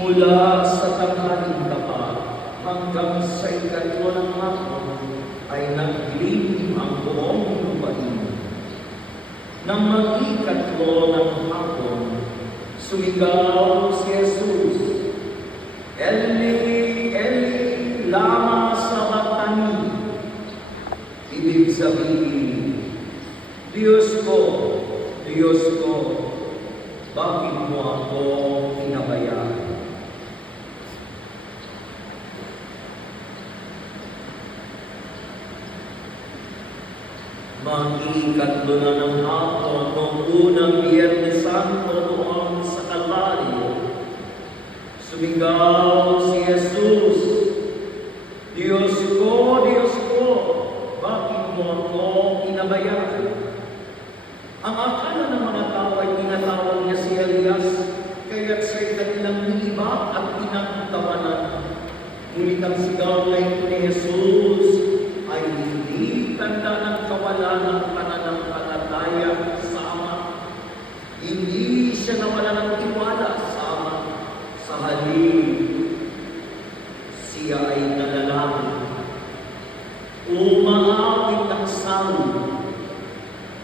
Mula sa tanghaling tapat hanggang sa ikatlo ng hapon ay nagdilim ang buong lupain. Nang mag-ikatlo ng hapon, sumigaw si Jesus, Eli, Eli, lama sabachthani. Ibig sabihin, Diyos ko, bakit mo ako pinabayaan? Mag-ikatlo na ng hapon noong unang Biyernes Santo noong sa Kalbaryo. Sumigaw si Jesus, Diyos ko, bakit mo ako pinabayaan? Ang akala ng mga tao ay tinatawag niya si Elias, kaya't siya'y kanilang nilibak at pinagtawanan. Ngunit ang sigaw na ito ni Jesus ay hindi tanda ng kawalan ng pananampalataya sa Ama. Hindi siya nawala ng tiwala sa Ama. Sa halip, siya ay nalalangin. Umaawit ang Psalm.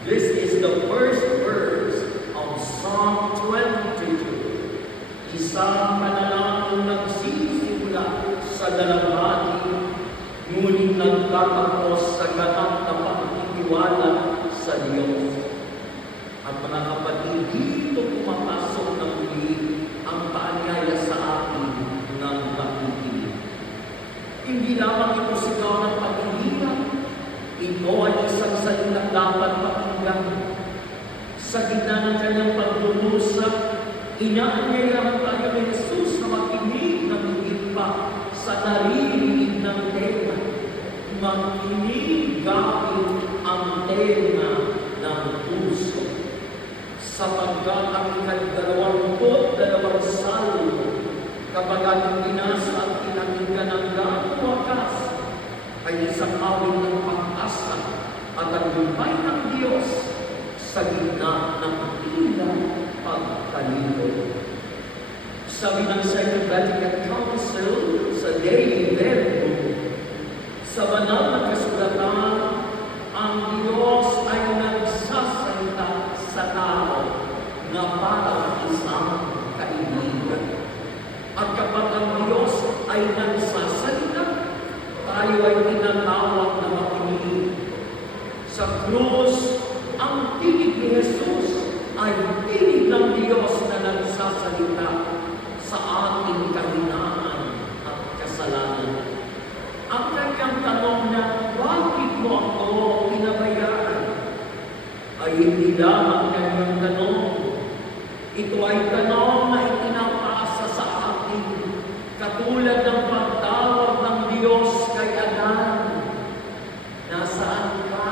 This is the first verse of Psalm 22. Isang panalangin nagsisimula sa dalawhati, ngunit nagtatapos sa ganap na pagtitiwala sa Diyos. At mga kapatid, dito pumapasok na muli ang paanyaya sa atin ng pakikinig. Hindi lamang ito sigaw ng paghihirap, ito ay isang salitang dapat pakinggan. Sa gitna ng kanyang paglulusa, inaanyayahan tayo ni Jesus na makinig ng higit pa sa naririnig ng tema. Makinig gamit ang tema ng puso. Sapagkat ang ika-22 salmo, kapag ating binasa at pinakinggan ng gaano wakas, ay isang awit ng pag-asa at ang lumbay ng Diyos sa gitna ng ilang pagkalito. Sabi ng Second Vatican Council sa Dei Verbum, sa banal na kasulatan, ang Diyos ay nagsasalita sa tao na parang isang kaibigan. At kapag ang Diyos ay nagsasalita, tayo ay tinatawag na makinig. Sa krus, ang tinig ni Jesus ay tinig ng Diyos na nagsasalita sa ating kahinaan at kasalanan. Ang kanyang tanong na, bakit mo ako pinabayaan? Ay hindi lamang kanyang tanong. Ito ay tanong na itinapasa sa atin, katulad ng pagtawag ng Diyos kay Adan. Nasaan ka?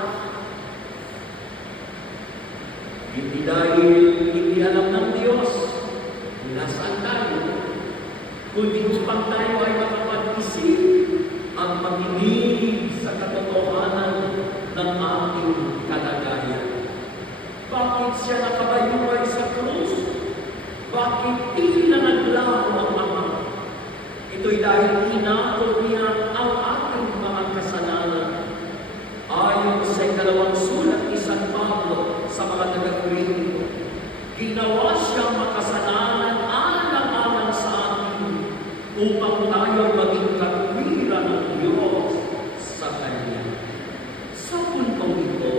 Hindi dahil hindi alam ng Diyos kung nasaan tayo, kundi upang tayo ay makapag-isip at makinig sa katotohanan ng ating kalagayan. Bakit siya nakabayuhay sa krus? Bakit di na naglaho ang Ama? Ito'y dahil kinakot niya ang ating mga kasalanan. Ayon sa ikalawang sulat ni San Pablo sa mga taga-Korinto, ginawa siyang makasalanan alang-alang sa atin upang tayo maging katwiran ng Diyos sa Kanya. Sa puntong ito,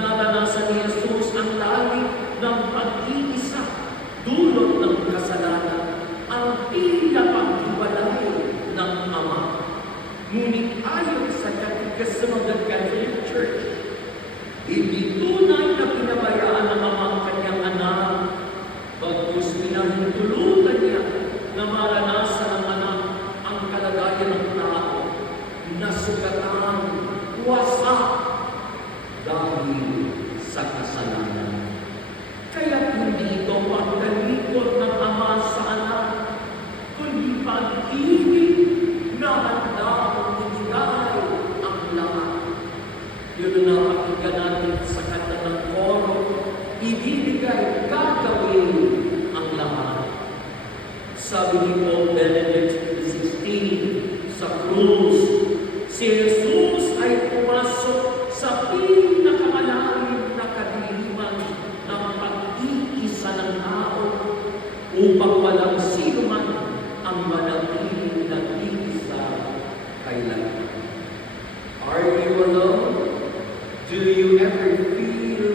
naranasan ni Jesus ang lalim ng pag-iisa, dulot ng kasalanan, ang tila paghiwalay ng Ama. Ngunit ayon sa Catechism of the Catholic Church, hindi tunay na pinabayaan ng Ama ang kanyang anak, bagkus pinahintulutan niya na maranasan ng anak Sabi ni Pope Benedict XVI sa krus, si Jesus ay pumasok sa pinakamalalim na kadiliman ng pag-iisa ng tao upang walang sino man ang manatiling nag-iisa kailanman. Are you alone? Do you ever feel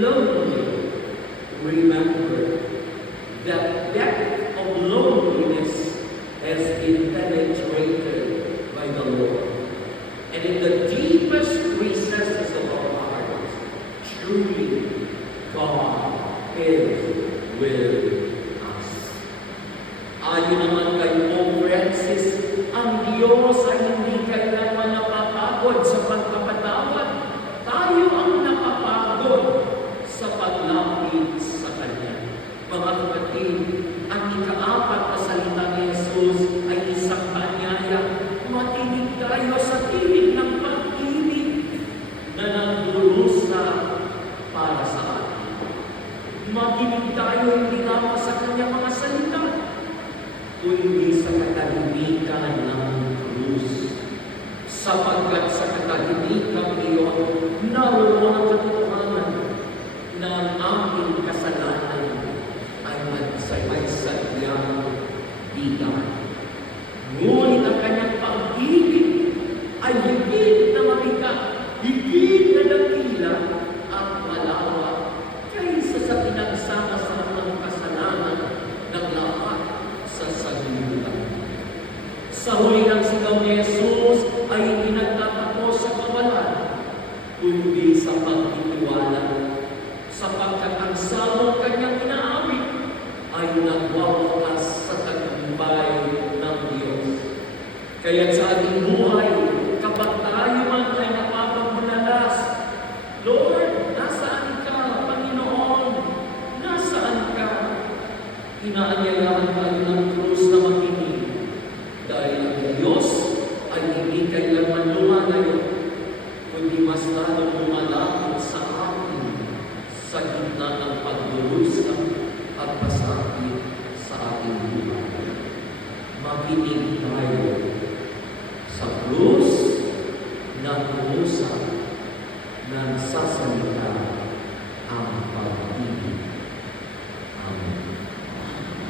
lonely? Remember that depth of loneliness has been penetrated by the Lord. And in the deepest recesses of our hearts, truly, God is with us. Ayon naman kay Pope Francis, ang Diyos ay hindi kailanman napapagod sa pagpapatawad. Tayo ang napapagod sa paglapit sa Kanya. Mga kapatid, ang ika-4 na salita ni Jesus ay isang paanyaya. Matinig tayo sa tinig ng pag-ibig na nagdurusa para sa atin. Makinig tayo hindi lamang sa Kanyang mga salita, kundi sa katahimikan ng krus. Sapagkat sa katahimikan iyon, naroon ang katotohanan na ang aming kasalanan ay may sadyang bigat. Ngunit ang Kanyang pag-ibig ay higit na mabigat, higit na dakila at malawak kaysa sa pinagsama-samang kasalanan ng lahat sa sanlibutan. Sa huli ng sigaw ni Jesus ay hindi nagtatapos sa kawalan, kundi sa pagtitiwala, sapagkat ang salong Kanyang inaawit ay nagwawakas sa tagumpay ng Diyos. Kaya sa ating buhay, kapag tayo man ay napapagmanalas, Lord, nasaan ka? Panginoon, nasaan ka? Inaanyayahan tayo ng krus na makinig, dahil ang Diyos ay hindi kailanman lumalayo, kundi mas lalong lumalapit sa atin sa gitna ng pagdurusa at pasakit sa ating buhay. Makinig tayo sa krus